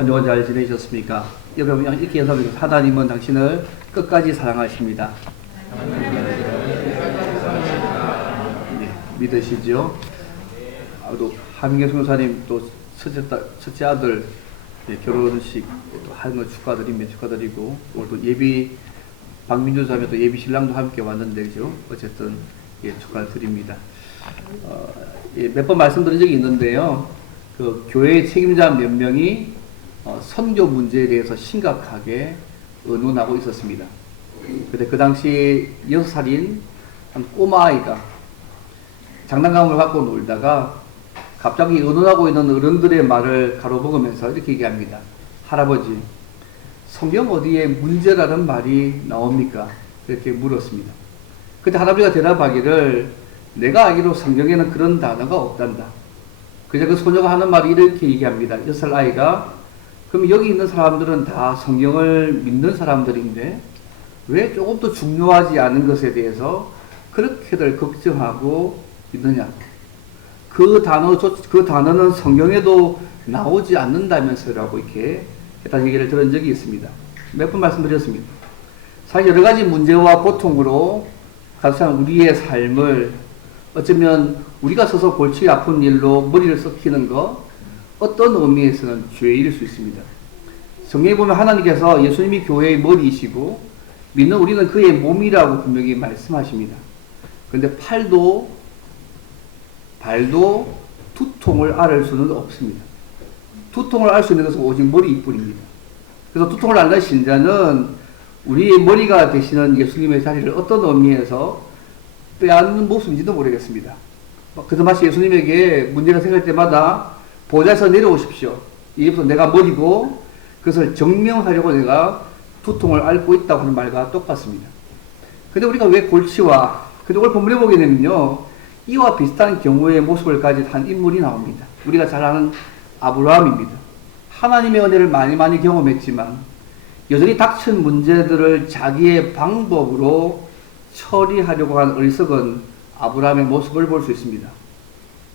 한 주간 잘 지내셨습니까? 여러분 이렇게 해서 하나님은 당신을 끝까지 사랑하십니다. 네, 믿으시죠? 또 한민경 선교사님 또 첫째 아들 결혼식 또 하는 걸 축하드리고 오늘 또 예비 박민준 사람의 또 예비 신랑도 함께 왔는데 그죠? 어쨌든 축하드립니다. 몇 번 말씀드린 적이 있는데요. 그 교회 책임자 몇 명이 선교 문제에 대해서 심각하게 의논하고 있었습니다. 근데 그 당시 6살인 한 꼬마아이가 장난감을 갖고 놀다가 갑자기 의논하고 있는 어른들의 말을 가로먹으면서 이렇게 얘기합니다. 할아버지, 성경 어디에 문제라는 말이 나옵니까? 이렇게 물었습니다. 그때 할아버지가 대답하기를 내가 알기로 성경에는 그런 단어가 없단다. 그래서 그 소녀가 하는 말이 이렇게 얘기합니다. 6살 아이가 그럼 여기 있는 사람들은 다 성경을 믿는 사람들인데 왜 조금 더 중요하지 않은 것에 대해서 그렇게들 걱정하고 있느냐. 그 단어는 성경에도 나오지 않는다면서라고 이렇게 했다는 얘기를 들은 적이 있습니다. 몇 번 말씀드렸습니다. 사실 여러 가지 문제와 고통으로 가득한 우리의 삶을 어쩌면 우리가 서서 골치 아픈 일로 머리를 썩히는 거 어떤 의미에서는 죄일 수 있습니다. 성경에 보면 하나님께서 예수님이 교회의 머리이시고 믿는 우리는 그의 몸이라고 분명히 말씀하십니다. 그런데 팔도 발도 두통을 앓을 수는 없습니다. 두통을 앓을 수 있는 것은 오직 머리뿐입니다. 그래서 두통을 앓는 신자는 우리의 머리가 되시는 예수님의 자리를 어떤 의미에서 빼앗는 모습인지도 모르겠습니다. 그래서 마치 예수님에게 문제가 생길 때마다 보좌에서 내려오십시오. 이제부터 내가 머리고 그것을 증명하려고 내가 두통을 앓고 있다고 하는 말과 똑같습니다. 근데 우리가 왜 골치와, 근데 오늘 본문에 보게 되면요, 이와 비슷한 경우의 모습을 가진 한 인물이 나옵니다. 우리가 잘 아는 아브라함입니다. 하나님의 은혜를 많이 경험했지만 여전히 닥친 문제들을 자기의 방법으로 처리하려고 한 어리석은 아브라함의 모습을 볼 수 있습니다.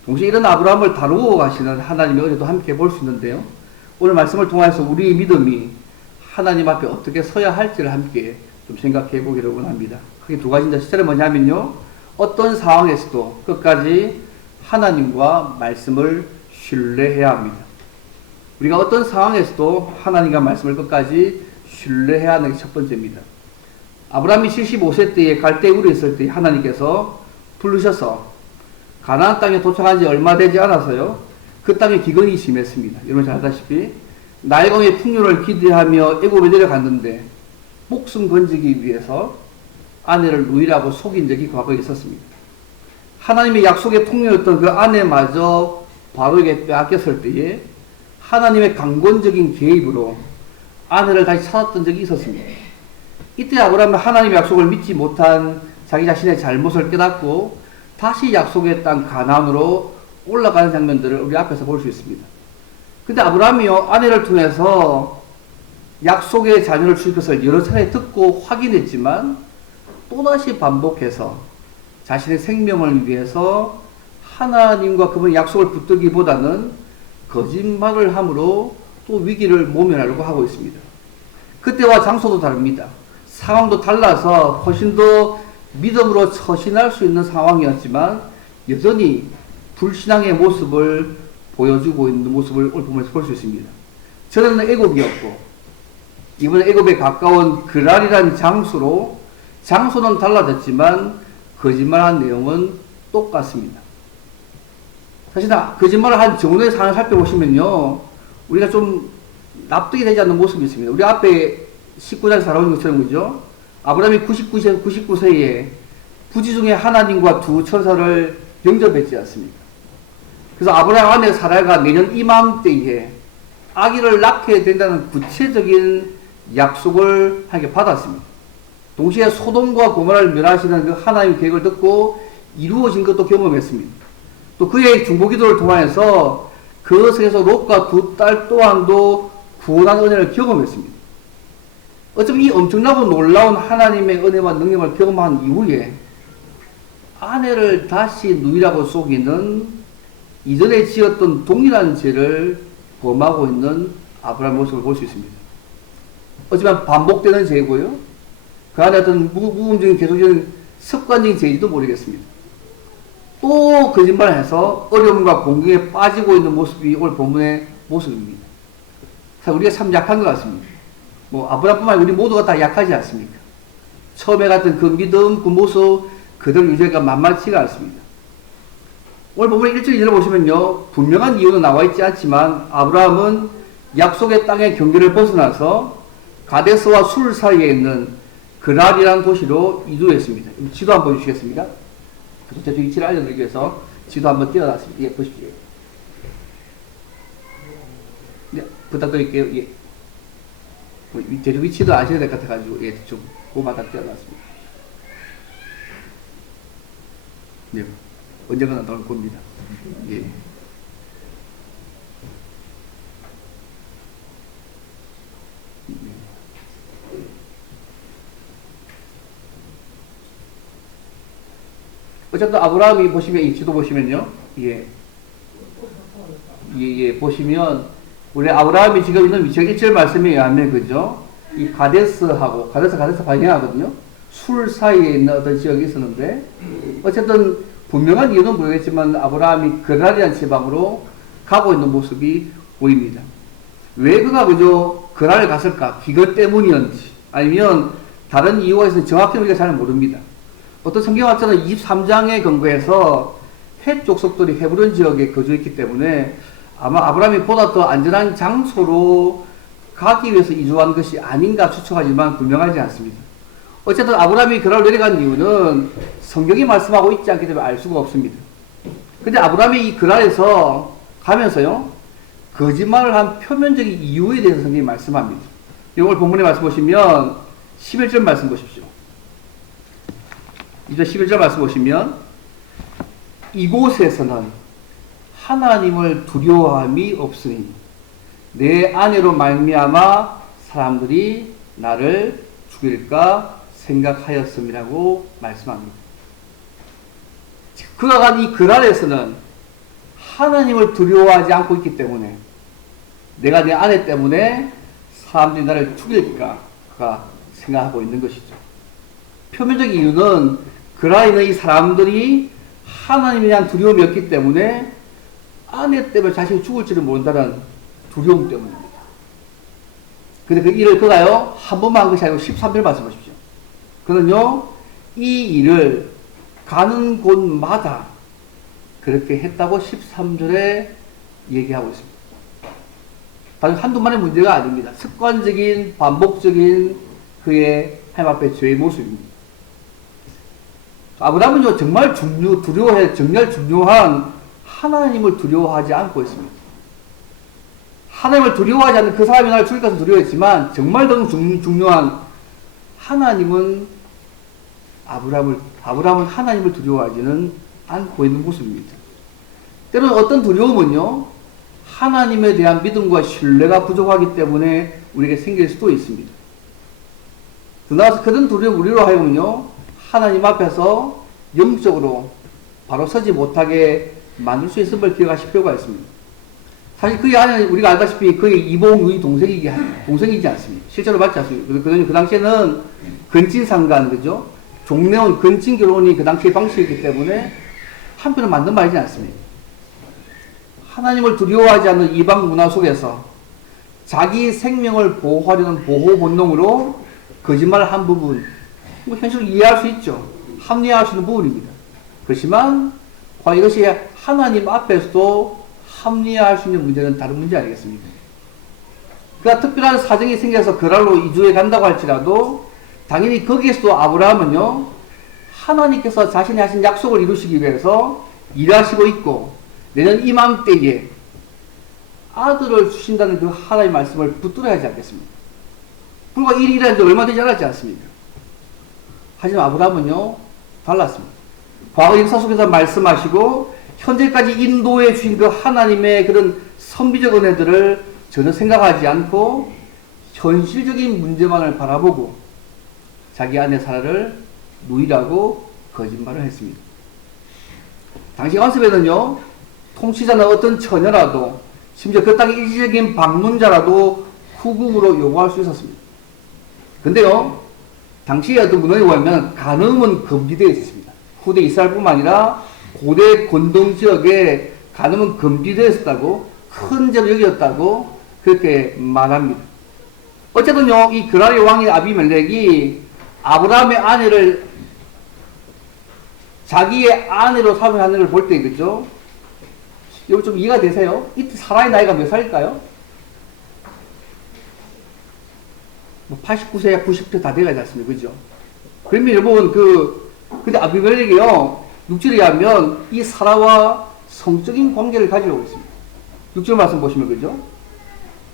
동시에 이런 아브라함을 다루고 가시는 하나님의 은혜도 함께 볼 수 있는데요. 오늘 말씀을 통해서 우리의 믿음이 하나님 앞에 어떻게 서야 할지를 함께 좀 생각해 보기를 원합니다. 크게 두 가지인데 첫째는 뭐냐면요. 어떤 상황에서도 끝까지 하나님과 말씀을 신뢰해야 합니다. 우리가 어떤 상황에서도 하나님과 말씀을 끝까지 신뢰해야 하는 게 첫 번째입니다. 아브라함이 75세 때에 갈대우르에 있을 때 하나님께서 부르셔서 가나안 땅에 도착한 지 얼마 되지 않아서요. 그 땅에 기근이 심했습니다. 여러분 잘 아다시피 나일강의 풍요를 기대하며 애굽에 내려갔는데 목숨 건지기 위해서 아내를 누이라고 속인 적이 과거에 있었습니다. 하나님의 약속의 통로였던 그 아내마저 바로에게 빼앗겼을 때에 하나님의 강권적인 개입으로 아내를 다시 찾았던 적이 있었습니다. 이때 아브라함은 하나님의 약속을 믿지 못한 자기 자신의 잘못을 깨닫고 다시 약속의 땅 가나안으로 올라가는 장면들을 우리 앞에서 볼 수 있습니다. 근데 아브라함이요, 아내를 통해서 약속의 자녀를 주실 것을 여러 차례 듣고 확인했지만 또다시 반복해서 자신의 생명을 위해서 하나님과 그분의 약속을 붙들기보다는 거짓말을 함으로 또 위기를 모면하려고 하고 있습니다. 그때와 장소도 다릅니다. 상황도 달라서 훨씬 더 믿음으로 처신할 수 있는 상황이었지만 여전히 불신앙의 모습을 보여주고 있는 모습을 오늘 보면서 볼 수 있습니다. 전에는 애굽이었고 이번에 애굽에 가까운 그랄이라는 장소로 장소는 달라졌지만 거짓말한 내용은 똑같습니다. 사실 거짓말을 한 정도의 상황을 살펴보시면요, 우리가 좀 납득이 되지 않는 모습이 있습니다. 우리 앞에 19장에 살아오는 것처럼 그죠? 아브라함이 99세에 부지 중에 하나님과 두 천사를 영접했지 않습니까? 그래서 아브라함 아내 사라가 내년 이맘때에 아기를 낳게 된다는 구체적인 약속을 하게 받았습니다. 동시에 소돔과 고모라를 멸하시는 그 하나님의 계획을 듣고 이루어진 것도 경험했습니다. 또 그의 중보기도를 통해서 그 성에서 롯과 두 딸 또한도 구원한 은혜를 경험했습니다. 어쩌면 이 엄청나고 놀라운 하나님의 은혜와 능력을 경험한 이후에 아내를 다시 누이라고 속이는 이전에 지었던 동일한 죄를 범하고 있는 아브라함의 모습을 볼 수 있습니다. 어쩌면 반복되는 죄고요. 그 안에 어떤 무음적인 계속적인 습관적인 죄인지도 모르겠습니다. 또 거짓말을 해서 어려움과 공경에 빠지고 있는 모습이 오늘 본문의 모습입니다. 우리가 참 약한 것 같습니다. 뭐 아브라함뿐만 아니라 우리 모두가 다 약하지 않습니까? 처음에 같은 그 믿음, 그 모습 그대로 유지하기가 만만치가 않습니다. 오늘 본문 1절 2절을 보시면요, 분명한 이유는 나와 있지 않지만 아브라함은 약속의 땅의 경계를 벗어나서 가데스와 술 사이에 있는 그랄이라는 도시로 이주했습니다. 지도 한번 보여주시겠습니까? 대충 위치를 알려드리기 위해서 지도 한번 띄워놨습니다. 예, 보십시오. 네, 부탁드릴게요. 예. 대충 위치도 아셔야 될 것 같아가지고, 예, 좀, 그거마다 띄워놨습니다. 네. 언젠가는 나올 겁니다. 예. 어쨌든 아브라함이 보시면 이 지도 보시면요, 예, 예, 보시면 우리 아브라함이 지금 있는 위치가 1절 말씀에 의하면 그죠? 이 가데스하고 가데스 방향하거든요. 술 사이에 있는 어떤 지역이 있었는데 어쨌든 분명한 이유는 모르겠지만 아브라함이 그랄이라는 지방으로 가고 있는 모습이 보입니다. 왜 그가 그저 그랄을 갔을까? 기근 때문이었는지 아니면 다른 이유가 있으면 정확히 우리가 잘 모릅니다. 어떤 성경학자는 23장에 근거해서 헷 족속들이 헤브론 지역에 거주했기 때문에 아마 아브라함이 보다 더 안전한 장소로 가기 위해서 이주한 것이 아닌가 추측하지만 분명하지 않습니다. 어쨌든 아브라함이 그랄로 내려간 이유는 성경이 말씀하고 있지 않기 때문에 알 수가 없습니다. 근데 아브라함이 이 그랄에서 가면서요, 거짓말을 한 표면적인 이유에 대해서 성경이 말씀합니다. 오늘 본문의 말씀 보시면 11절 말씀 보십시오. 이제 11절 말씀 보시면 이곳에서는 하나님을 두려워함이 없으니 내 아내로 말미암아 사람들이 나를 죽일까 생각하였음이라고 말씀합니다. 그가 간 이 그랄에서는 하나님을 두려워하지 않고 있기 때문에 내가 내 아내 때문에 사람들이 나를 죽일까 그가 생각하고 있는 것이죠. 표면적인 이유는 그라인의 이 사람들이 하나님에 대한 두려움이 없기 때문에 아내 때문에 자신이 죽을지를 모른다는 두려움 때문입니다. 근데 그 일을 그가요, 한 번만 한 것이 아니고 13절 말씀하십시오. 그는요, 이 일을 가는 곳마다 그렇게 했다고 13절에 얘기하고 있습니다. 단지 한두 번의 문제가 아닙니다. 습관적인, 반복적인 그의 하나님 앞에 죄의 모습입니다. 아브라함은요, 정말 정말 중요한 하나님을 두려워하지 않고 있습니다. 하나님을 두려워하지 않는 그 사람이 나를 죽일 것을 두려워했지만, 정말 더 중요한 하나님은 아브라함은 하나님을 두려워하지는 않고 있는 모습입니다. 때로는 어떤 두려움은요, 하나님에 대한 믿음과 신뢰가 부족하기 때문에 우리에게 생길 수도 있습니다. 그나서 그런 두려움 우리로 하여금요, 하나님 앞에서 영적으로 바로 서지 못하게 만들 수 있음을 기억하실 필요가 있습니다. 사실 그의 아내는 우리가 알다시피 그의 이복의 동생이지 않습니까? 실제로 맞지 않습니까? 그 당시에는 근친상간, 그죠? 종례혼, 근친 결혼이 그 당시의 방식이기 때문에 한편은 맞는 말이지 않습니까? 하나님을 두려워하지 않는 이방 문화 속에서 자기 생명을 보호하려는 보호 본능으로 거짓말을 한 부분, 뭐 현실을 이해할 수 있죠. 합리화할 수 있는 부분입니다. 그렇지만 과연 이것이 하나님 앞에서도 합리화할 수 있는 문제는 다른 문제 아니겠습니까? 그가 특별한 사정이 생겨서 그랄로 이주해 간다고 할지라도 당연히 거기에서도 아브라함은요, 하나님께서 자신이 하신 약속을 이루시기 위해서 일하시고 있고 내년 이맘때에 아들을 주신다는 그 하나님의 말씀을 붙들어야 하지 않겠습니까? 불과 일이 일한 지 얼마 되지 않았지 않습니까? 하지만 아브라함은요, 달랐습니다. 과거 역사 속에서 말씀하시고 현재까지 인도해 주신 그 하나님의 그런 선비적 은혜들을 전혀 생각하지 않고 현실적인 문제만을 바라보고 자기 아내 사라를 누이라고 거짓말을 했습니다. 당시 관습에는요, 통치자는 어떤 처녀라도 심지어 그 땅의 일시적인 방문자라도 후궁으로 요구할 수 있었습니다. 근데요, 당시에 어떤 문헌에 보면 간음은 금지되어 있었습니다. 후대 이스라엘뿐만 아니라 고대 건동 지역에 간음은 금지되어 있었다고, 큰 죄로 여겼다고 그렇게 말합니다. 어쨌든요, 이 그랄의 왕인 아비멜렉이 아브라함의 아내를 자기의 아내로 삼으하는 걸 볼 때, 그죠? 이거 좀 이해가 되세요? 이때 사라의 나이가 몇 살일까요? 뭐 89세야 90세 다 돼가지 않습니까? 그죠? 그러면 여러분, 근데 아비멜렉이요, 6절에 의하면 이 사라와 성적인 관계를 가지려고 했습니다. 6절 말씀 보시면, 그죠?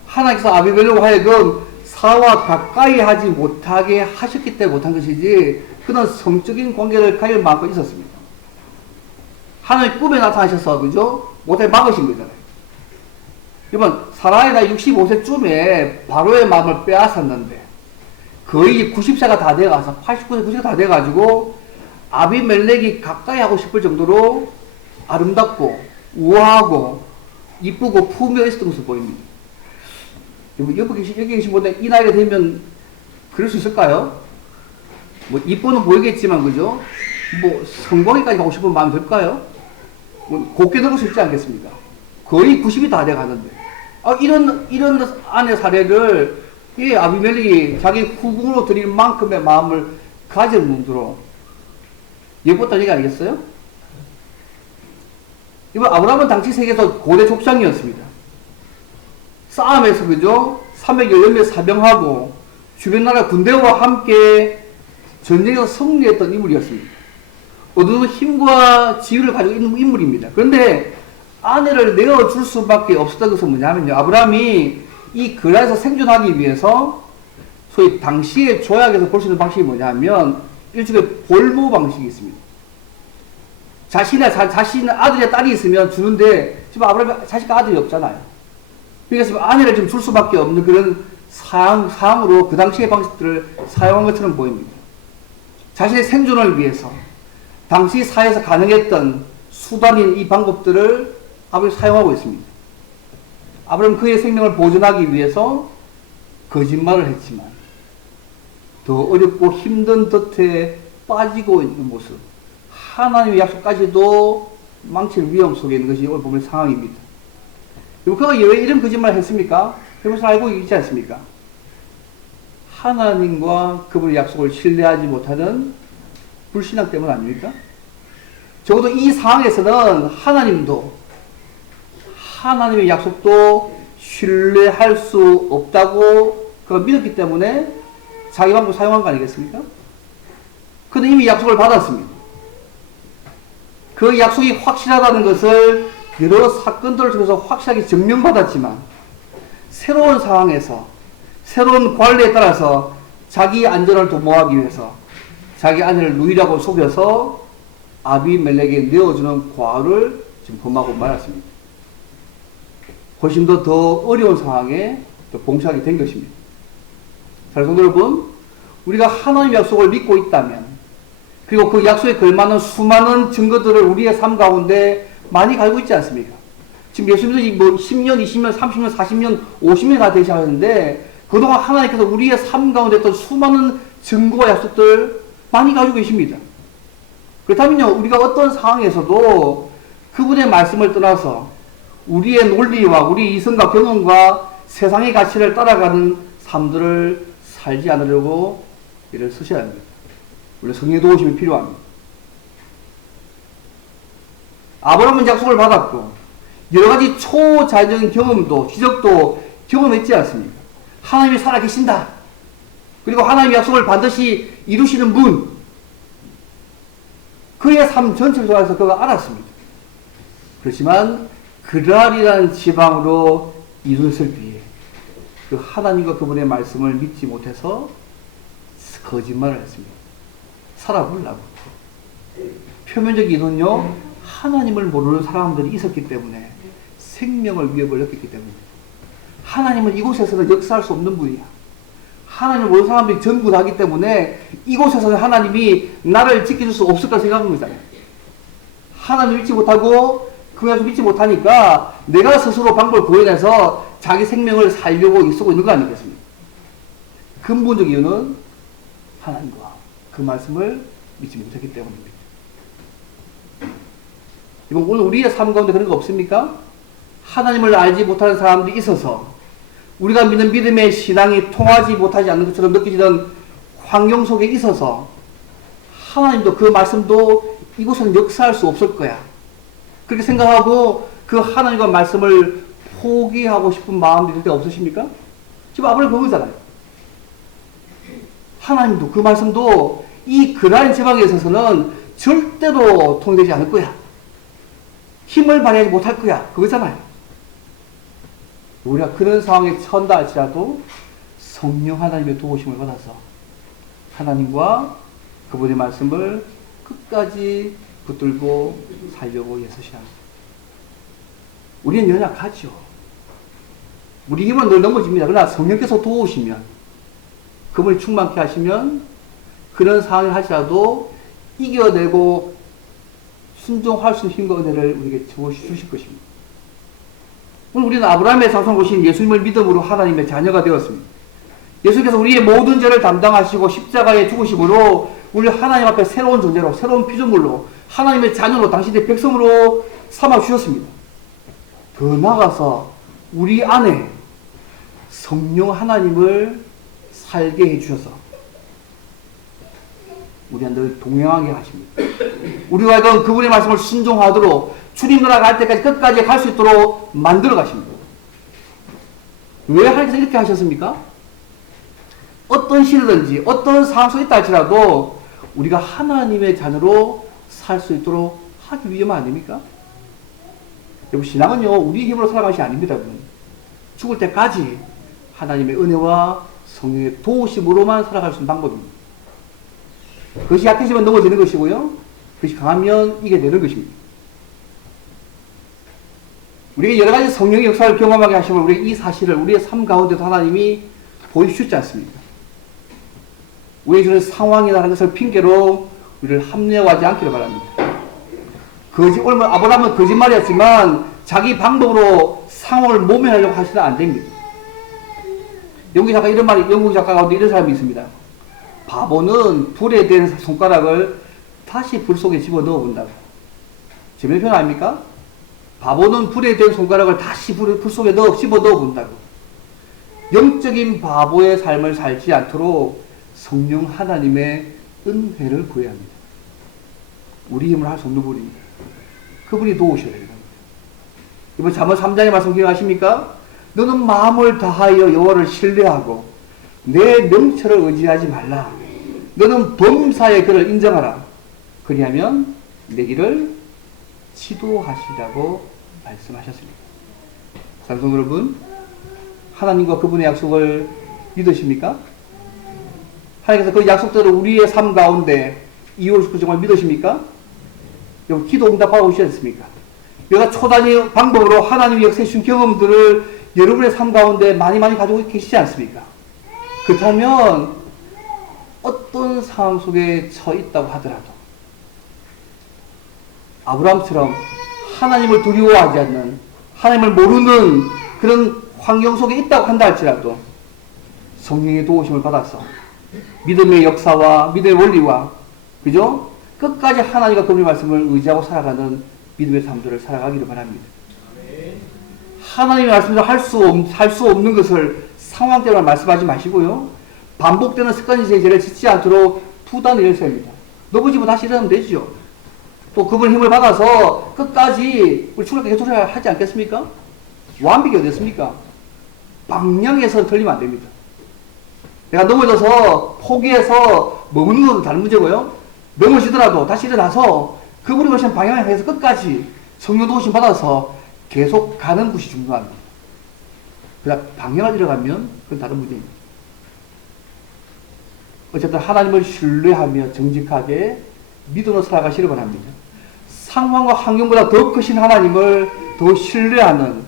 하나님께서 아비멜렉으로 하여금 사라와 가까이 하지 못하게 하셨기 때문에 못한 것이지, 그는 성적인 관계를 가질 마음껏 있었습니다. 하나님 꿈에 나타나셔서, 그죠? 못하게 막으신 거잖아요. 여러분, 사라의 나이 65세쯤에 바로의 마음을 빼앗았는데, 거의 90세가 다 돼가서, 89세, 90세가 다 돼가지고, 아비멜렉이 가까이 하고 싶을 정도로 아름답고, 우아하고, 이쁘고, 품위가 있었던 것으로 보입니다. 여기 계신 분들, 이 나이가 되면, 그럴 수 있을까요? 뭐, 이뻐는 보이겠지만, 그죠? 뭐, 성공에까지 가고 싶은 마음이 들까요? 뭐, 곱게 들고 싶지 않겠습니까? 거의 90이 다 돼 가는데. 이런 아내 사례를, 이 아비멜렉이 자기 후궁으로 드릴 만큼의 마음을 가질 문제로 예뻤다는 얘기 아니겠어요? 이번 아브라함은 당시 세계에서 고대 족장이었습니다. 싸움에서, 그죠? 310명 사병하고, 주변 나라 군대와 함께 전쟁에서 승리했던 인물이었습니다. 어느 정도 힘과 지위를 가지고 있는 인물입니다. 그런데 아내를 내어줄 수밖에 없었던 것은 뭐냐면요. 아브라함이 이 그랄에서 생존하기 위해서 소위 당시의 조약에서 볼 수 있는 방식이 뭐냐면 일종의 볼모 방식이 있습니다. 자신의 아들이나 딸이 있으면 주는데 지금 아브라함이 자식과 아들이 없잖아요. 그러니까 지금 아내를 좀 줄 수밖에 없는 그런 사항으로 그 당시의 방식들을 사용한 것처럼 보입니다. 자신의 생존을 위해서 당시 사회에서 가능했던 수단인 이 방법들을 아브라함이 사용하고 있습니다. 아브라함은 그의 생명을 보존하기 위해서 거짓말을 했지만 더 어렵고 힘든 덫에 빠지고 있는 모습, 하나님의 약속까지도 망칠 위험 속에 있는 것이 오늘 보면 상황입니다. 그가 왜 이런 거짓말을 했습니까? 그것을 알고 있지 않습니까? 하나님과 그분의 약속을 신뢰하지 못하는 불신앙 때문 아닙니까? 적어도 이 상황에서는 하나님도 하나님의 약속도 신뢰할 수 없다고 그가 믿었기 때문에 자기 방법 사용한 거 아니겠습니까? 그는 이미 약속을 받았습니다. 그 약속이 확실하다는 것을 여러 사건들을 통해서 확실하게 증명받았지만 새로운 상황에서 새로운 관례에 따라서 자기 안전을 도모하기 위해서 자기 아내를 누이라고 속여서 아비멜렉에 내어주는 과를 지금 범하고 말았습니다. 훨씬 더 어려운 상황에 봉착하게 된 것입니다. 자, 성도 여러분, 우리가 하나님의 약속을 믿고 있다면, 그리고 그 약속에 걸맞는 수많은 증거들을 우리의 삶 가운데 많이 가지고 있지 않습니까? 지금 예수님도 뭐 10년, 20년, 30년, 40년, 50년 다 되셨는데, 그동안 하나님께서 우리의 삶 가운데 했던 수많은 증거와 약속들 많이 가지고 계십니다. 그렇다면요, 우리가 어떤 상황에서도 그분의 말씀을 떠나서 우리의 논리와 우리 이성과 경험과 세상의 가치를 따라가는 삶들을 살지 않으려고 일을 쓰셔야 합니다. 우리 성령의 도우심이 필요합니다. 아브라함은 약속을 받았고 여러 가지 초자연적인 경험도 기적도 경험했지 않습니까? 하나님이 살아계신다. 그리고 하나님의 약속을 반드시 이루시는 분, 그의 삶 전체를 통해서 그가 알았습니다. 그렇지만 그랄이라는 지방으로 이르렀을 때에 그 하나님과 그분의 말씀을 믿지 못해서 거짓말을 했습니다. 살아보려고. 표면적인은요, 하나님을 모르는 사람들이 있었기 때문에 생명을 위협을 느꼈기 때문에 하나님은 이곳에서는 역사할 수 없는 분이야. 하나님을 모르는 사람들이 전부 다기 때문에 이곳에서는 하나님이 나를 지켜줄 수 없을 거라 생각한 거잖아요. 하나님을 믿지 못하고 그 약속 믿지 못하니까 내가 스스로 방법을 구해내서 자기 생명을 살려고 쓰고 있는 거 아니겠습니까? 근본적 이유는 하나님과 그 말씀을 믿지 못했기 때문입니다. 이번 오늘 우리의 삶 가운데 그런 거 없습니까? 하나님을 알지 못하는 사람들이 있어서 우리가 믿는 믿음의 신앙이 통하지 못하지 않는 것처럼 느껴지는 환경 속에 있어서 하나님도 그 말씀도 이곳은 역사할 수 없을 거야. 그렇게 생각하고 그 하나님과 말씀을 포기하고 싶은 마음이 들 때 없으십니까? 지금 아브라함 그거잖아요. 하나님도 그 말씀도 이 그라인 제방에 있어서는 절대로 통되지 않을 거야. 힘을 발휘하지 못할 거야. 그거잖아요. 우리가 그런 상황에 처한다 할지라도 성령 하나님의 도우심을 받아서 하나님과 그분의 말씀을 끝까지 붙들고 살려고 애쓰셔야 합니다. 우리는 연약하죠. 우리 힘은 늘 넘어집니다. 그러나 성령께서 도우시면, 그분이 충만케 하시면 그런 상황을 할지라도 이겨내고 순종할 수 있는 힘과 은혜를 우리에게 주실 것입니다. 오늘 우리는 아브라함의 상상 보신 예수님을 믿음으로 하나님의 자녀가 되었습니다. 예수님께서 우리의 모든 죄를 담당하시고 십자가에 죽으심으로 우리를 하나님 앞에 새로운 존재로, 새로운 피조물로, 하나님의 자녀로, 당신의 백성으로 삼아주셨습니다. 더 나아가서 우리 안에 성령 하나님을 살게 해주셔서 우리와 늘 동행하게 하십니다. 우리가 그분의 말씀을 순종하도록 주님 나라 갈 때까지 끝까지 갈 수 있도록 만들어 가십니다. 왜 하나님께서 이렇게 하셨습니까? 어떤 시대든지 어떤 상황 속에 있다 할지라도 우리가 하나님의 자녀로 살 수 있도록 하기 위함 아닙니까? 여러분, 신앙은요 우리 힘으로 살아가는 것이 아닙니다. 여러분. 죽을 때까지 하나님의 은혜와 성령의 도우심으로만 살아갈 수 있는 방법입니다. 그것이 약해지면 넘어지는 것이고요, 그것이 강하면 이겨내는 것입니다. 우리가 여러 가지 성령의 역사를 경험하게 하시면 우리가 이 사실을 우리의 삶 가운데도 하나님이 보여주셨지 않습니까? 우리의 주는 상황이나 하는 것을 핑계로 우리를 합리화하지 않기를 바랍니다. 오늘 아브라함은 거짓말이었지만 자기 방법으로 상황을 모면하려고 하시면 안 됩니다. 영국 작가 가운데 이런 사람이 있습니다. 바보는 불에 댄 손가락을 다시 불 속에 집어 넣어 본다고. 재미있는 표현 아닙니까? 바보는 불에 댄 손가락을 다시 불 속에 집어 넣어 본다고. 영적인 바보의 삶을 살지 않도록 성령 하나님의 은혜를 구해야 합니다. 우리 힘으로 할 수 없는 분입니다. 그분이 도우셔야 됩니다. 이번 잠언 3장의 말씀 기억하십니까? 너는 마음을 다하여 여호와를 신뢰하고 내 명철을 의지하지 말라. 너는 범사의 그를 인정하라. 그리하면 내 길을 지도하시라고 말씀하셨습니다. 사랑하는 여러분, 하나님과 그분의 약속을 믿으십니까? 하나님께서 그 약속대로 우리의 삶 가운데 이루어질 그 정말 믿으십니까? 여러분, 기도 응답하고 오시지 않습니까? 내가 초단위 방법으로 하나님이 역사해 주신 경험들을 여러분의 삶 가운데 많이 가지고 계시지 않습니까? 그렇다면 어떤 상황 속에 처 있다고 하더라도 아브라함처럼 하나님을 두려워하지 않는, 하나님을 모르는 그런 환경 속에 있다고 한다 할지라도 성령의 도우심을 받아서 믿음의 역사와 믿음의 원리와, 그죠? 끝까지 하나님과 그분의 말씀을 의지하고 살아가는 믿음의 삶들을 살아가기를 바랍니다. 하나님의 말씀대로 할 수 없는 것을 상황 때문에 말씀하지 마시고요, 반복되는 습관이 죄를 짓지 않도록 부단히 일어서야 합니다. 넘어지고 다시 일어나면 되죠. 또 그분의 힘을 받아서 끝까지 우리 출애굽 계속 하지 않겠습니까? 완벽이 어딨습니까? 방향에서 틀리면 안 됩니다. 내가 넘어져서 포기해서 머무는 것도 다른 문제고요, 넘어지더라도 다시 일어나서 그분이 보시는 방향에 향해서 끝까지 성령 도우심 받아서 계속 가는 것이 중요합니다. 그러나 방향을 잃어가면 그건 다른 문제입니다. 어쨌든 하나님을 신뢰하며 정직하게 믿음으로 살아가시길 바랍니다. 상황과 환경보다 더 크신 하나님을 더 신뢰하는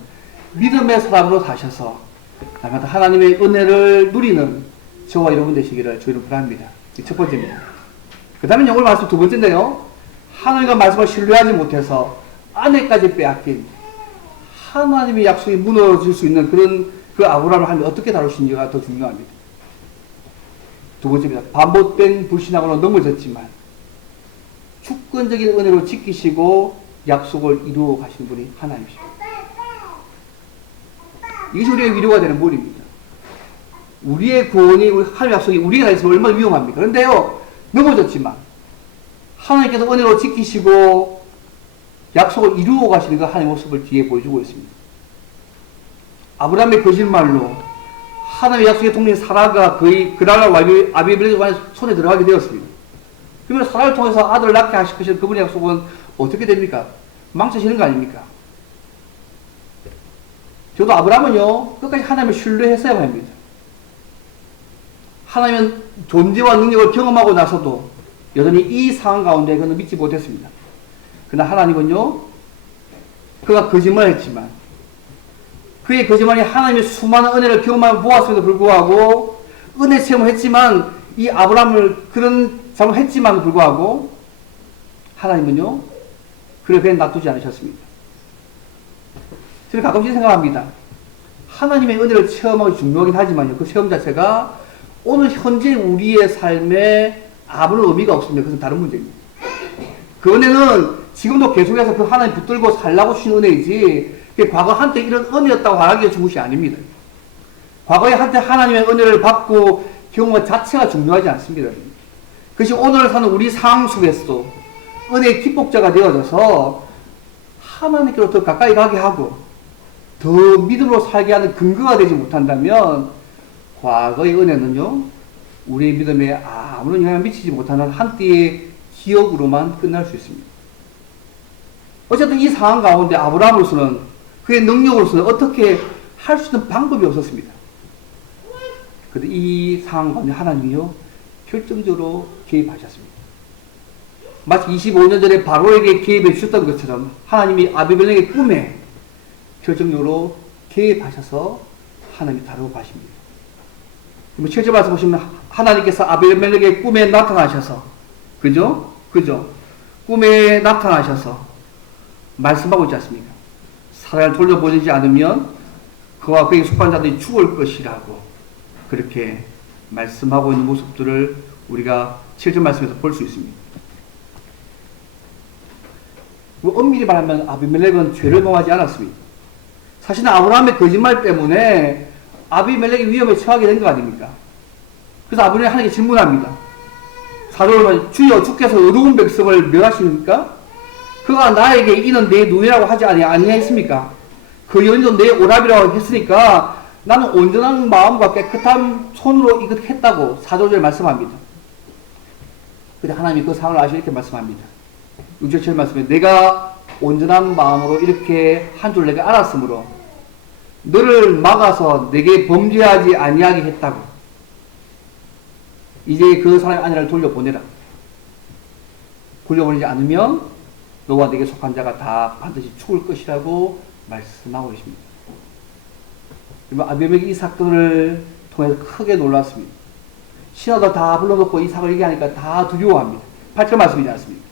믿음의 사람으로 사셔서 날마다 하나님의 은혜를 누리는 저와 여러분 되시기를 주의를 바랍니다. 첫 번째입니다. 그 다음에 오늘 말씀 두 번째인데요, 하나님과 말씀을 신뢰하지 못해서 아내까지 빼앗긴 하나님의 약속이 무너질 수 있는 그런 그 아브라함을 하나님이 어떻게 다루시는지가 더 중요합니다. 두 번째입니다. 반복된 불신앙으로 넘어졌지만 주권적인 은혜로 지키시고 약속을 이루어 가시는 분이 하나님이십니다. 이것이 우리의 위로가 되는 물입니다. 우리의 구원이, 하나님의 약속이 우리가 다 있으면 얼마나 위험합니까? 그런데요, 넘어졌지만 하나님께서 은혜로 지키시고 약속을 이루어 가시는 그 하나님의 모습을 뒤에 보여주고 있습니다. 아브라함의 거짓말로 하나님의 약속의 동생 사라가 거의 그날과 아비멜렉의 손에 들어가게 되었습니다. 그러면 사라를 통해서 아들을 낳게 하실 것인 그분의 약속은 어떻게 됩니까? 망쳐지는 거 아닙니까? 저도 아브라함은요, 끝까지 하나님을 신뢰했어야 합니다. 하나님은 존재와 능력을 경험하고 나서도 여전히 이 상황 가운데 그는 믿지 못했습니다. 그러나 하나님은요, 그가 거짓말을 했지만 그의 거짓말이 하나님의 수많은 은혜를 경험하며 보았음에도 불구하고 은혜 체험을 했지만 이 아브라함을 그런 잘못을 했지만 불구하고 하나님은요, 그를 그냥 놔두지 않으셨습니다. 저는 가끔씩 생각합니다. 하나님의 은혜를 체험하기 중요하긴 하지만요, 그 체험 자체가 오늘 현재 우리의 삶에 아무런 의미가 없습니다. 그것은 다른 문제입니다. 그 은혜는 지금도 계속해서 그 하나님 붙들고 살라고 주신 은혜이지, 과거 한때 이런 은혜였다고 말하기가 좋은 것이 아닙니다. 과거에 한때 하나님의 은혜를 받고 경험한 자체가 중요하지 않습니다. 그것이 오늘 사는 우리 상황 속에서도 은혜의 기복자가 되어져서 하나님께로 더 가까이 가게 하고 더 믿음으로 살게 하는 근거가 되지 못한다면 과거의 은혜는요, 우리의 믿음에 아무런 영향을 미치지 못하는 한때의 기억으로만 끝날 수 있습니다. 어쨌든 이 상황 가운데 아브라함으로서는, 그의 능력으로서는 어떻게 할 수 있는 방법이 없었습니다. 그런데 이 상황 가운데 하나님이요, 결정적으로 개입하셨습니다. 마치 25년 전에 바로에게 개입해 주셨던 것처럼 하나님이 아비멜렉의 꿈에 결정적으로 개입하셔서 하나님이 다루고 가십니다. 7절 말씀 보시면 하나님께서 아비멜렉의 꿈에 나타나셔서, 그죠? 꿈에 나타나셔서 말씀하고 있지 않습니까? 사라를 돌려보내지 않으면 그와 그에게 속한 자들이 죽을 것이라고 그렇게 말씀하고 있는 모습들을 우리가 7절 말씀에서 볼 수 있습니다. 엄밀히 말하면 아비멜렉은 죄를 범하지 않았습니다. 사실은 아브라함의 거짓말 때문에 아비멜렉이 위험에 처하게 된 거 아닙니까? 그래서 아브라함이 하나님께 질문합니다. 사도를 주여, 주께서 어두운 백성을 멸하십니까? 그가 나에게 이는 내 눈이라고 하지 아니하였습니까? 그 여인도 내 오랍이라고 했으니까 나는 온전한 마음과 깨끗한 손으로 이것 했다고 사도를 말씀합니다. 근데 하나님이 그 상황을 아시고 이렇게 말씀합니다. 6절 말씀에 내가 온전한 마음으로 이렇게 한 줄 내가 알았으므로 너를 막아서 내게 범죄하지 아니하게 했다고. 이제 그 사람의 아내를 돌려보내라. 돌려보내지 않으면 너와 내게 속한 자가 다 반드시 죽을 것이라고 말씀하고 계십니다. 아비멜렉이 이 사건을 통해서 크게 놀랐습니다. 신하들 다 불러놓고 이 사건을 얘기하니까 다 두려워합니다. 8절 말씀이지 않습니까?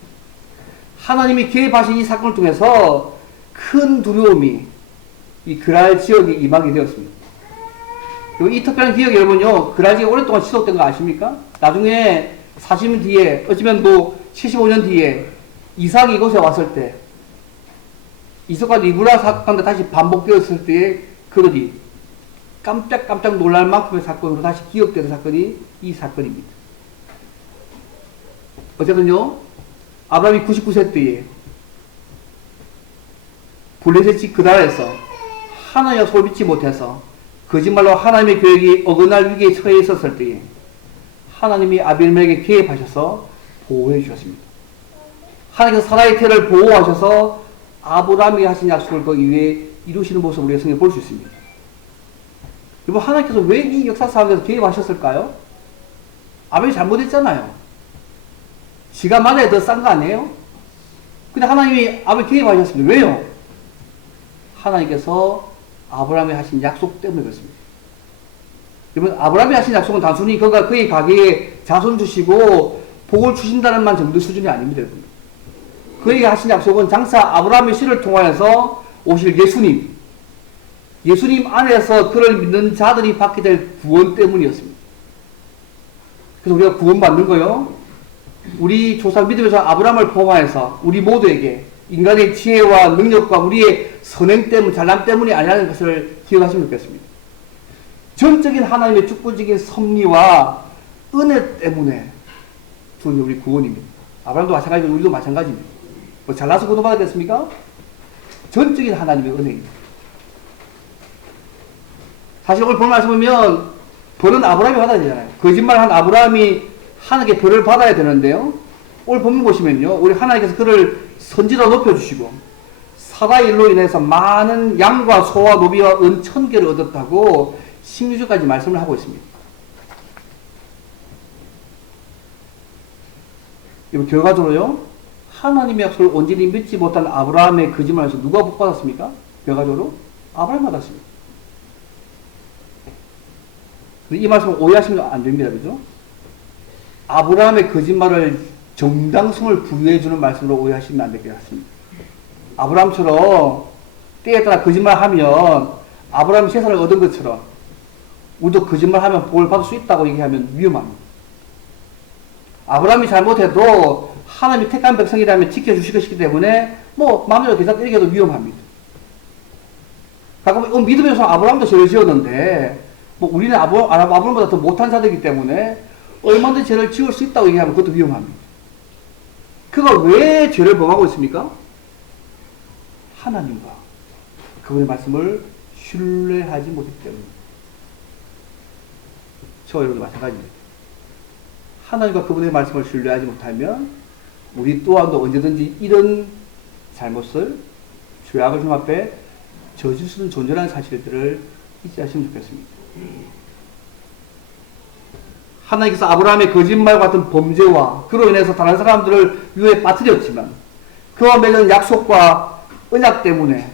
하나님이 개입하신 이 사건을 통해서 큰 두려움이 이 그랄 지역에 임하게 되었습니다. 그리고 이 특별한 기억이 여러분요, 그랄 지역이 오랫동안 지속된 거 아십니까? 나중에 40년 뒤에, 어쩌면 75년 뒤에 이삭이 이곳에 왔을 때, 이삭과 리브라 사건도 다시 반복되었을 때에 그들이 깜짝 놀랄 만큼의 사건으로 다시 기억되는 사건이 이 사건입니다. 어쨌든요, 아브라함이 99세 때에 블레셋 그달에서 하나님의 약속을 믿지 못해서 거짓말로 하나님의 계획이 어긋날 위기에 처해 있었을 때에 하나님이 아비멜렉에게 개입하셔서 보호해 주셨습니다. 하나님께서 사라의 태를 보호하셔서 아브라함이 하신 약속을 그 이후에 이루시는 모습을 우리가 성경에 볼 수 있습니다. 여러분, 하나님께서 왜 이 역사 상황에서 개입하셨을까요? 아벨이 잘못했잖아요. 지가 만약에 더 싼 거 아니에요? 근데 하나님이 아벨 개입하셨습니다. 왜요? 하나님께서 아브라함이 하신 약속 때문에 그렇습니다. 여러분, 아브라함이 하신 약속은 단순히 그가 그의 가게에 자손 주시고 복을 주신다는 만 정도 수준이 아닙니다. 여러분. 그에게 하신 약속은 장차 아브라함의 씨를 통하여서 오실 예수님 안에서 그를 믿는 자들이 받게 될 구원 때문이었습니다. 그래서 우리가 구원받는 거요. 우리 조상 믿음에서 아브라함을 포함해서 우리 모두에게 인간의 지혜와 능력과 우리의 선행 때문, 잘남 때문이 아니라는 것을 기억하시면 좋겠습니다. 전적인 하나님의 주권적인 섭리와 은혜 때문에 주는 우리 구원입니다. 아브라함도 마찬가지고 우리도 마찬가지입니다. 뭐 잘나서 구원받았겠습니까? 전적인 하나님의 은혜입니다. 사실 오늘 본 말씀 보면 벌은 아브라함이 받아야 되잖아요. 거짓말한 아브라함이 하나님께 벌을 받아야 되는데요. 오늘 본문 보시면요. 우리 하나님께서 그를 선지로 높여주시고 사라의 일로 인해서 많은 양과 소와 노비와 은 1000개를 얻었다고 16절까지 말씀을 하고 있습니다. 이거 결과적으로요. 하나님의 약속을 온전히 믿지 못한 아브라함의 거짓말에서 누가 복 받았습니까? 결과적으로 아브라함이 받았습니다. 이 말씀을 오해하시면 안 됩니다. 그죠? 아브라함의 거짓말을 정당성을 부여해주는 말씀으로 오해하시면 안 될 것 같습니다. 아브라함처럼 때에 따라 거짓말하면 아브라함이 재산을 얻은 것처럼 우리도 거짓말하면 복을 받을 수 있다고 얘기하면 위험합니다. 아브라함이 잘못해도 하나님이 택한 백성이라면 지켜주실 것이기 때문에 뭐 마음대로 계산 이렇게 해도 위험합니다. 가끔 믿음에서 아브라함도 죄를 지었는데 뭐 우리는 아브라함보다 더 못한 자들이기 때문에 얼마든지 죄를 지을 수 있다고 얘기하면 그것도 위험합니다. 그가 왜 죄를 범하고 있습니까? 하나님과 그분의 말씀을 신뢰하지 못했기 때문입니다. 저와 여러분도 마찬가지입니다. 하나님과 그분의 말씀을 신뢰하지 못하면 우리 또한도 언제든지 이런 잘못을 죄악을 주 앞에 저질 수 있는 존재라는 사실들을 잊지 않으시면 좋겠습니다. 하나님께서 아브라함의 거짓말과 같은 범죄와 그로 인해서 다른 사람들을 유혹에 빠뜨렸지만 그와 맺은 약속과 언약 때문에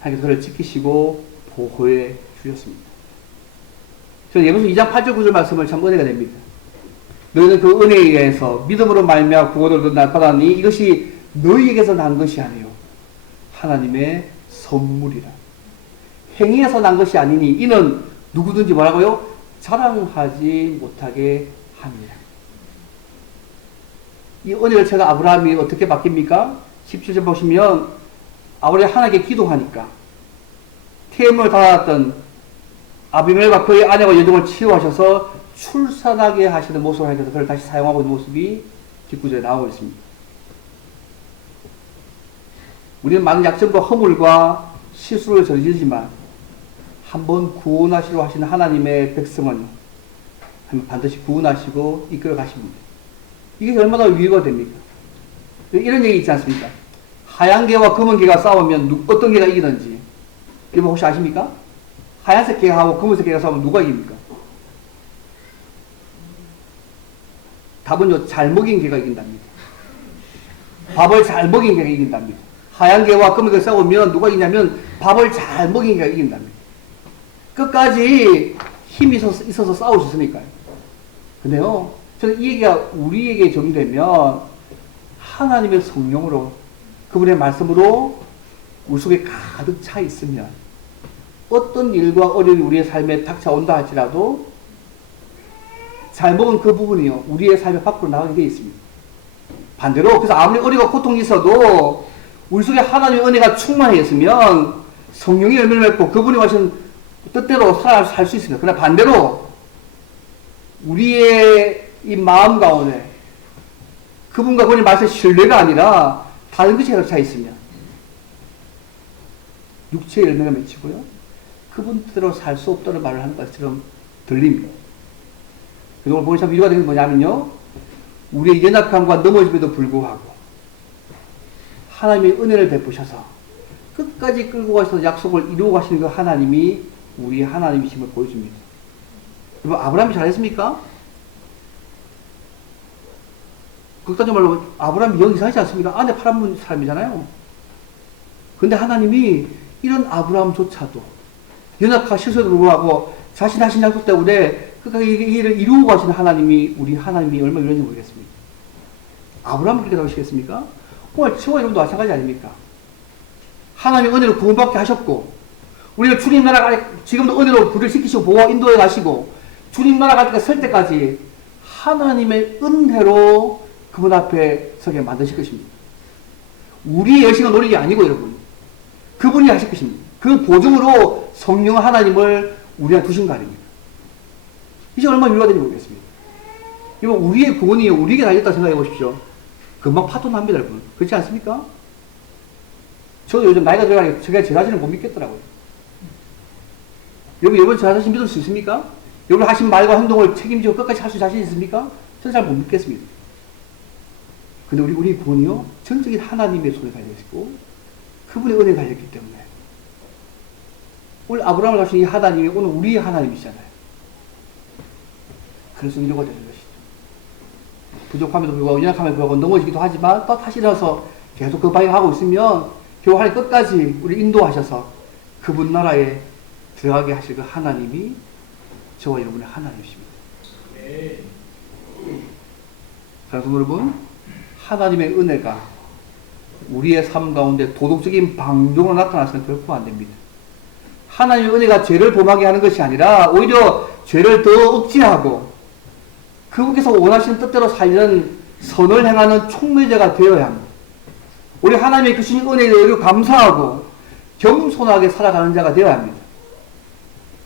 하나님께서 그를 지키시고 보호해 주셨습니다. 저는 예배서 2장 8절 9절 말씀을 참 은혜가 됩니다. 너희는 그 은혜에 의해서 믿음으로 말미암아 구원을 받았니 이것이 너희에게서 난 것이 아니요 하나님의 선물이라. 행위에서 난 것이 아니니 이는 누구든지 뭐라고요? 자랑하지 못하게 합니다. 이 은혜를 제가 아브라함이 어떻게 바뀝니까? 17절 보시면 아브라함이 하나님께 기도하니까 태음을 달았던 아비멜과 그의 아내와 여종을 치유하셔서 출산하게 하시는 모습을 하셔서 그를 다시 사용하고 있는 모습이 뒷구절에 나오고 있습니다. 우리는 많은 약점과 허물과 실수를 저지르지만 한번 구원하시려 하시는 하나님의 백성은 반드시 구원하시고 이끌어 가십니다. 이게 얼마나 위로가 됩니까? 이런 얘기 있지 않습니까? 하얀 개와 검은 개가 싸우면 어떤 개가 이기는지 여러분 혹시 아십니까? 하얀색 개하고 검은색 개가 싸우면 누가 이깁니까? 답은요, 잘 먹인 개가 이긴답니다. 밥을 잘 먹인 개가 이긴답니다. 하얀 개와 검은 개가 싸우면 누가 이기냐면 밥을 잘 먹인 개가 이긴답니다. 끝까지 힘이 있어서 싸우셨으니까요. 근데요, 저는 이 얘기가 우리에게 적용되면 하나님의 성령으로 그분의 말씀으로 우리 속에 가득 차 있으면 어떤 일과 어려움이 우리의 삶에 닥쳐온다 할지라도 잘 먹은 그 부분이요 우리의 삶에 밖으로 나가게 되어 있습니다. 반대로 그래서 아무리 어려움과 고통이 있어도 우리 속에 하나님의 은혜가 충만해 있으면 성령이 열매를 맺고 그분이 하신 뜻대로 살 수 있습니다. 그러나 반대로 우리의 이 마음 가운데 그분과 그분의 말씀의 신뢰가 아니라 다른 것이 차 있으면 육체의 열매가 맺히고요 그분 뜻대로 살 수 없다는 말을 하는 것처럼 들립니다. 그리고 오늘 보니 참 위로가 되는 게 뭐냐면요 우리의 연약함과 넘어짐에도 불구하고 하나님의 은혜를 베푸셔서 끝까지 끌고 가셔서 약속을 이루어 가시는 그 하나님이 우리의 하나님이심을 보여줍니다. 여러분 아브라함이 잘했습니까? 극단적으로 말로 아브라함이 영 이상하지 않습니까? 아내 팔아먹은 사람이잖아요. 근데 하나님이 이런 아브라함조차도 연약한 실수에도 불구하고 자신 하신 약속 때문에 끝까지 이 일을 이루고 가시는 하나님이 우리 하나님이 얼마나 유명한지 모르겠습니다. 아브라함을 그렇게 다루시겠습니까? 오늘 저와 여러분도 마찬가지 아닙니까? 하나님의 은혜로 구원받게 하셨고, 우리가 주님 나라 안에 지금도 은혜로 불을 지키시고 보호 인도해 가시고, 주님 나라 갈 때까지 설 때까지 하나님의 은혜로 그분 앞에 서게 만드실 것입니다. 우리의 열심과 노력이 아니고 여러분, 그분이 하실 것입니다. 그 보증으로 성령 하나님을 우리한테 두신 거 아닙니까? 이제 얼마나 위로가 되는지 모르겠습니다. 이거 우리의 구원이 우리에게 달렸다 생각해 보십시오. 금방 파토 납니다, 여러분. 그렇지 않습니까? 저도 요즘 나이가 들어가니까 제가 제 자신을 못 믿겠더라고요. 여러분 제 자신 믿을 수 있습니까? 여러분 하신 말과 행동을 책임지고 끝까지 할 수 자신 있습니까? 저는 잘 못 믿겠습니다. 근데 우리 구원이요, 전적인 하나님의 손에 달려있고, 그분의 은혜에 달렸기 때문에, 오늘 아브라함을 가신 이 하나님이 오늘 우리의 하나님이시잖아요. 그래서 위로가 되는 것이죠. 부족함에도 불구하고, 연약함에도 불구하고 넘어지기도 하지만, 또 다시 일어나서 계속 그 방향을 하고 있으면, 결국 하나님 끝까지 우리 인도하셔서 그분 나라에 들어가게 하실 그 하나님이 저와 여러분의 하나님이십니다. 네. 그래서 여러분, 하나님의 은혜가 우리의 삶 가운데 도덕적인 방종으로 나타나서는 결코 안 됩니다. 하나님의 은혜가 죄를 범하게 하는 것이 아니라 오히려 죄를 더 억제하고 그분께서 원하시는 뜻대로 살리는 선을 행하는 촉매제가 되어야 합니다. 우리 하나님의 주신 은혜에 대해 감사하고 겸손하게 살아가는 자가 되어야 합니다.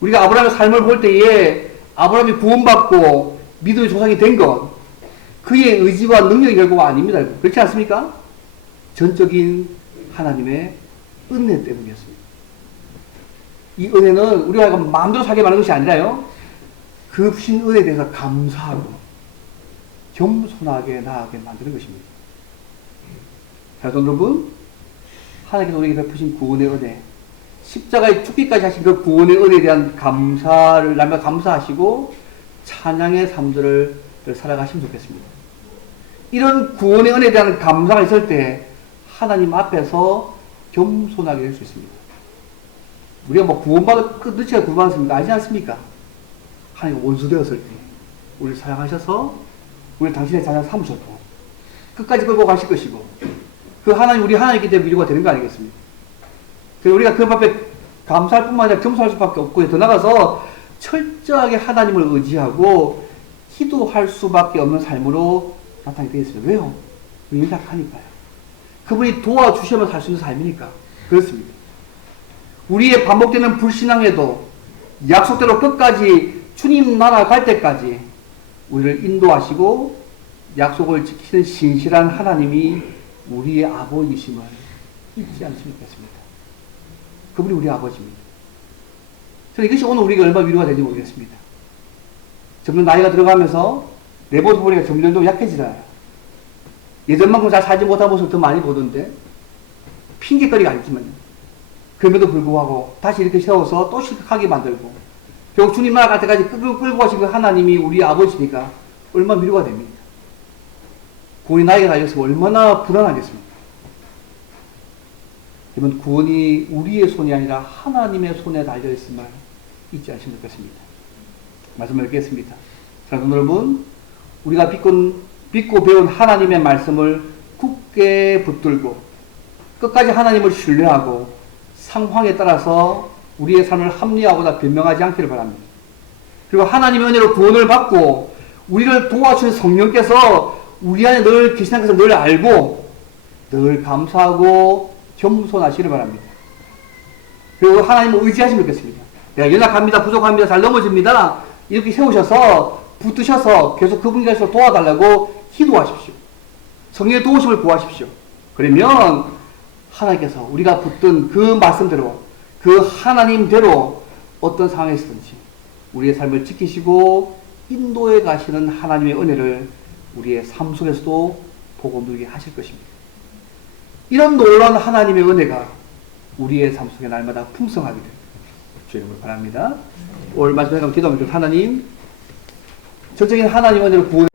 우리가 아브라함의 삶을 볼 때에 아브라함이 구원받고 믿음의 조상이 된 것, 그의 의지와 능력이 결국 아닙니다. 그렇지 않습니까? 전적인 하나님의 은혜 때문이었습니다. 이 은혜는 우리가 마음대로 살게 하는 것이 아니라요, 그 주신 은혜에 대해서 감사하고 겸손하게 나아가게 만드는 것입니다. 자, 여러분, 하나님께서 우리에게 베푸신 구원의 은혜, 십자가에 죽기까지 하신 그 구원의 은혜에 대한 감사를 날마다 감사하시고 찬양의 삶들을 살아가시면 좋겠습니다. 이런 구원의 은혜에 대한 감사가 있을 때 하나님 앞에서 겸손하게 될 수 있습니다. 우리가 뭐 구원받을 그 늦게 구원받았습니까? 아니지 않습니까? 하나님 원수 되었을 때 우리를 사랑하셔서 우리를 당신의 자녀 삼으셨고 끝까지 끌고 가실 것이고, 그 하나님, 우리 하나님이기 때문에 위로가 되는 거 아니겠습니까? 그래서 우리가 그 앞에 감사할 뿐만 아니라 겸손할 수밖에 없고, 더 나가서 철저하게 하나님을 의지하고 기도할 수밖에 없는 삶으로 나타나게 되어 있습니다. 왜요? 연약하니까요. 그분이 도와주시면 살 수 있는 삶이니까 그렇습니다. 우리의 반복되는 불신앙에도 약속대로 끝까지 주님 나라 갈 때까지 우리를 인도하시고 약속을 지키는 신실한 하나님이 우리의 아버지이심을 잊지 않으시면 좋겠습니다. 그분이 우리 아버지입니다. 저는 이것이 오늘 우리가 얼마나 위로가 되는지 모르겠습니다. 점점 나이가 들어가면서 내 모습 보니까 점점 좀 약해지잖아요. 예전만큼 잘 살지 못한 모습을 더 많이 보던데, 핑계거리가 아니지만요. 그럼에도 불구하고 다시 이렇게 세워서 또 실격하게 만들고, 결국 주님 나라 갈 때까지 끌고 가신 그 하나님이 우리 아버지니까 얼마나 위로가 됩니까? 구원이 나에게 달렸으면 얼마나 불안하겠습니까? 그러면 구원이 우리의 손이 아니라 하나님의 손에 달려있음을 잊지 않으시면 좋겠습니다. 말씀을 읽겠습니다. 사랑하는 여러분, 우리가 믿고 배운 하나님의 말씀을 굳게 붙들고 끝까지 하나님을 신뢰하고 상황에 따라서 우리의 삶을 합리화하거나 변명하지 않기를 바랍니다. 그리고 하나님의 은혜로 구원을 받고 우리를 도와주신 성령께서 우리 안에 늘 계시다는 것을 늘 알고 늘 감사하고 겸손하시기를 바랍니다. 그리고 하나님을 의지하시면 좋겠습니다. 내가 연약합니다, 부족합니다, 잘 넘어집니다, 이렇게 세우셔서 붙드셔서 계속 그분께서 도와달라고 기도하십시오. 성령의 도우심을 구하십시오. 그러면 하나님께서 우리가 붙든 그 말씀대로, 그 하나님대로 어떤 상황에서든지 우리의 삶을 지키시고 인도해 가시는 하나님의 은혜를 우리의 삶 속에서도 보고 누리게 하실 것입니다. 이런 놀라운 하나님의 은혜가 우리의 삶 속에 날마다 풍성하게 됩니다. 주님을 바랍니다. 오늘 마지막에 기도하면 하나님, 전적인 하나님 은혜를 구원